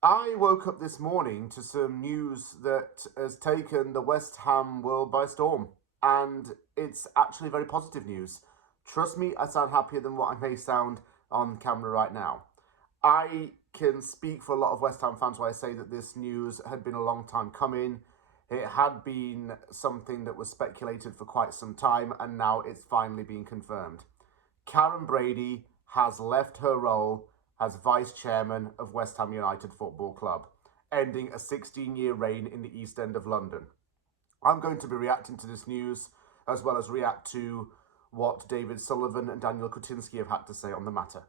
I woke up this morning to some news that has taken the West Ham world by storm, and it's actually very positive news. Trust me, I sound happier than what I may sound on camera right now. I can speak for a lot of West Ham fans when I say that this news had been a long time coming. It had been something that was speculated for quite some time, and now it's finally been confirmed. Karren Brady has left her role as vice chairman of West Ham United Football Club, ending a 16-year reign in the East End of London. I'm going to be reacting to this news as well as react to what David Sullivan and Daniel Kutinski have had to say on the matter.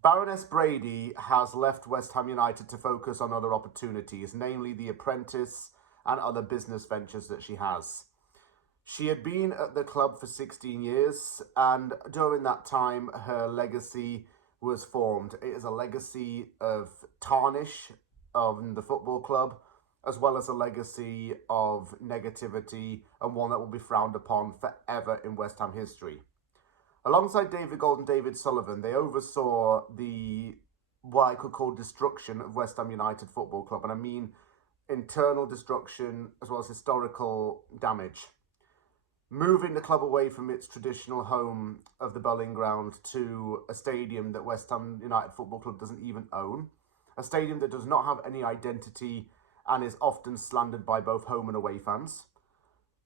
Baroness Brady has left West Ham United to focus on other opportunities, namely the apprentice and other business ventures that she has. She had been at the club for 16 years, and during that time, her legacy was formed. It is a legacy of tarnish of the football club, as well as a legacy of negativity, and one that will be frowned upon forever in West Ham history. Alongside David Gold and David Sullivan, they oversaw what I could call destruction of West Ham United Football Club, and I mean internal destruction as well as historical damage. Moving the club away from its traditional home of the Bowling Ground to a stadium that West Ham United Football Club doesn't even own, a stadium that does not have any identity and is often slandered by both home and away fans.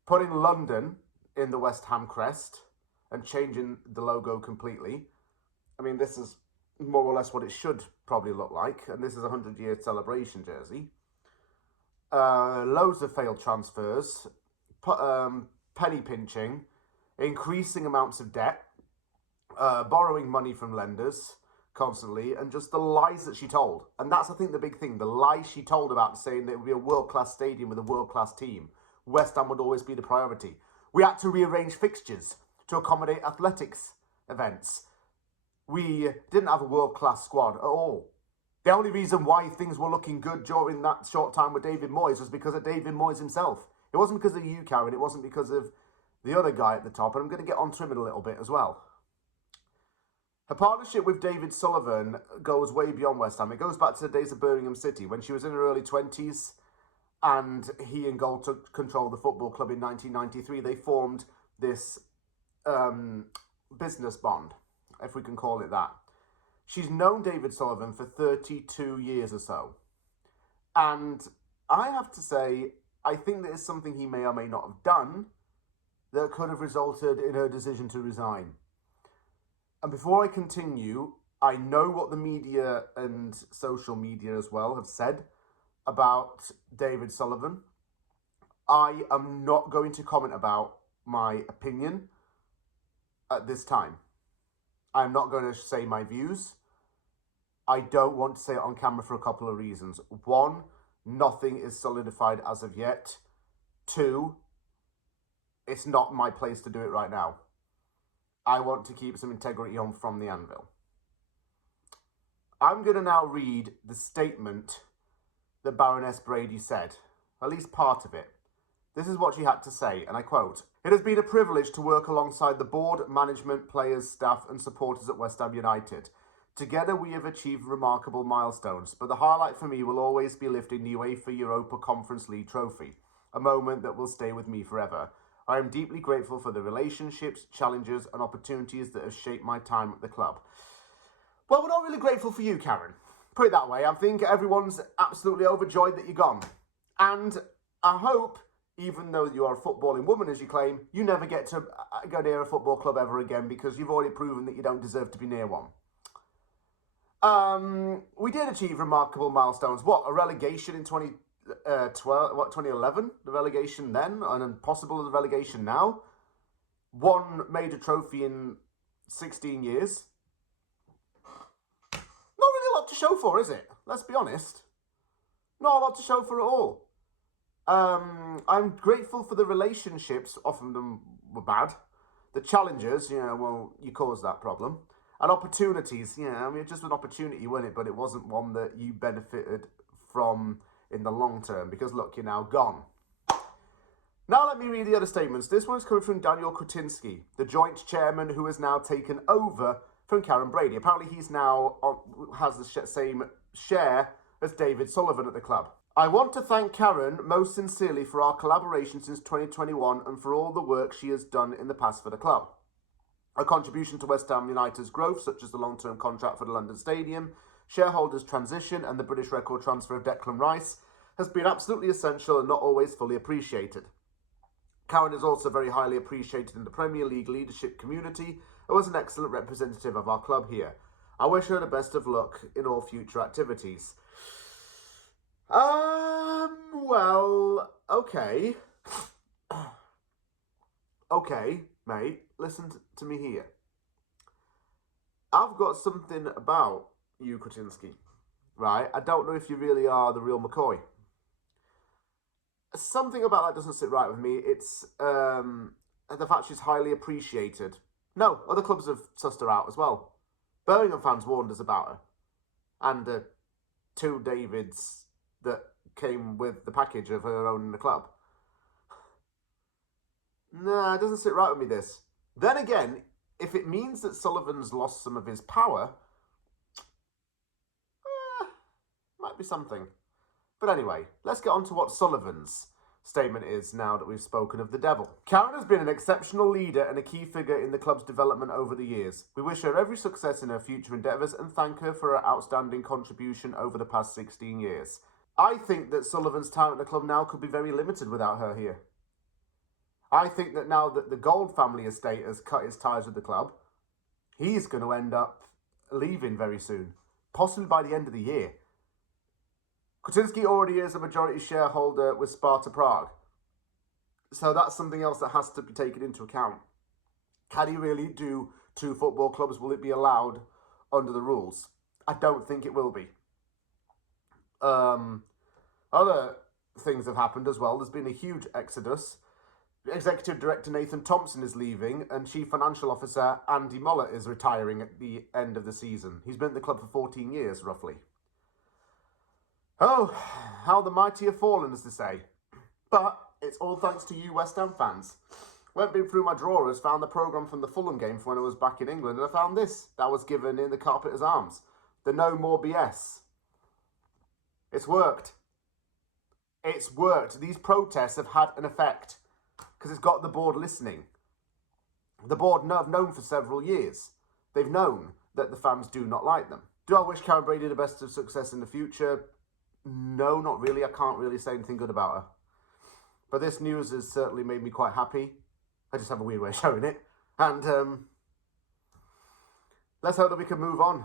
Putting London in the West Ham crest and changing the logo completely. I mean, this is more or less what it should probably look like, and this is a 100-year celebration jersey. Loads of failed transfers, penny pinching, increasing amounts of debt, borrowing money from lenders constantly, and just the lies that she told. And that's, I think, the big thing, the lies she told about saying that it would be a world-class stadium with a world-class team. West Ham would always be the priority. We had to rearrange fixtures to accommodate athletics events. We didn't have a world-class squad at all. The only reason why things were looking good during that short time with David Moyes was because of David Moyes himself. It wasn't because of you, Karren. It wasn't because of the other guy at the top, and I'm going to get onto him in a little bit as well. Her partnership with David Sullivan goes way beyond West Ham. It goes back to the days of Birmingham City when she was in her early 20s and he and Gold took control of the football club in 1993. They formed this business bond, if we can call it that. She's known David Sullivan for 32 years or so. And I have to say, I think that it's something he may or may not have done that could have resulted in her decision to resign. And before I continue, I know what the media and social media as well have said about David Sullivan. I am not going to comment about my opinion at this time. I'm not going to say my views. I don't want to say it on camera for a couple of reasons. One, nothing is solidified as of yet. Two, it's not my place to do it right now. I want to keep some integrity on from the anvil. I'm going to now read the statement that Baroness Brady said, at least part of it. This is what she had to say, and I quote, "It has been a privilege to work alongside the board, management, players, staff and supporters at West Ham United. Together we have achieved remarkable milestones, but the highlight for me will always be lifting the UEFA Europa Conference League trophy, a moment that will stay with me forever. I am deeply grateful for the relationships, challenges and opportunities that have shaped my time at the club." Well, we're not really grateful for you, Karren. Put it that way. I think everyone's absolutely overjoyed that you're gone. And I hope, even though you are a footballing woman, as you claim, you never get to go near a football club ever again because you've already proven that you don't deserve to be near one. We did achieve remarkable milestones. What, a relegation in 2011? The relegation then, and possible the relegation now. One major trophy in 16 years. Not really a lot to show for, is it? Let's be honest. Not a lot to show for at all. I'm grateful for the relationships, often them were bad, The challenges, well, you caused that problem. And opportunities, it just was an opportunity, wasn't it? But it wasn't one that you benefited from in the long term, because look, you're now gone. Now let me read the other statements. This one is coming from Daniel Kretinsky, the joint chairman who has now taken over from Karren Brady. Apparently he's now has the same share as David Sullivan at the club. I want to thank Karren most sincerely for our collaboration since 2021 and for all the work she has done in the past for the club. Her contribution to West Ham United's growth, such as the long-term contract for the London Stadium, shareholders' transition and the British record transfer of Declan Rice, has been absolutely essential and not always fully appreciated. Karren is also very highly appreciated in the Premier League leadership community and was an excellent representative of our club here. I wish her the best of luck in all future activities. Well, okay. Okay, mate, listen to me here. I've got something about you, Kretinsky, right? I don't know if you really are the real McCoy. Something about that doesn't sit right with me. It's the fact she's highly appreciated. No, other clubs have sussed her out as well. Birmingham fans warned us about her. And 2 Davids that came with the package of her owning the club. Nah, it doesn't sit right with me, this. Then again, if it means that Sullivan's lost some of his power, might be something. But anyway, let's get on to what Sullivan's statement is now that we've spoken of the devil. Karren has been an exceptional leader and a key figure in the club's development over the years. We wish her every success in her future endeavours and thank her for her outstanding contribution over the past 16 years. I think that Sullivan's time at the club now could be very limited without her here. I think that now that the Gold family estate has cut its ties with the club, he's going to end up leaving very soon, possibly by the end of the year. Kretinsky already is a majority shareholder with Sparta Prague. So that's something else that has to be taken into account. Can he really do 2 football clubs? Will it be allowed under the rules? I don't think it will be. Other things have happened as well. There's been a huge exodus. Executive Director Nathan Thompson is leaving and Chief Financial Officer Andy Mollett is retiring at the end of the season. He's been at the club for 14 years, roughly. Oh, how the mighty have fallen, as they say. But it's all thanks to you West Ham fans. Went through my drawers, found the programme from the Fulham game for when I was back in England, and I found this that was given in the Carpenter's Arms. The No More BS. It's worked. It's worked. These protests have had an effect because it's got the board listening. The board have known for several years. They've known that the fans do not like them. Do I wish Karren Brady the best of success in the future? No, not really. I can't really say anything good about her. But this news has certainly made me quite happy. I just have a weird way of showing it. And let's hope that we can move on.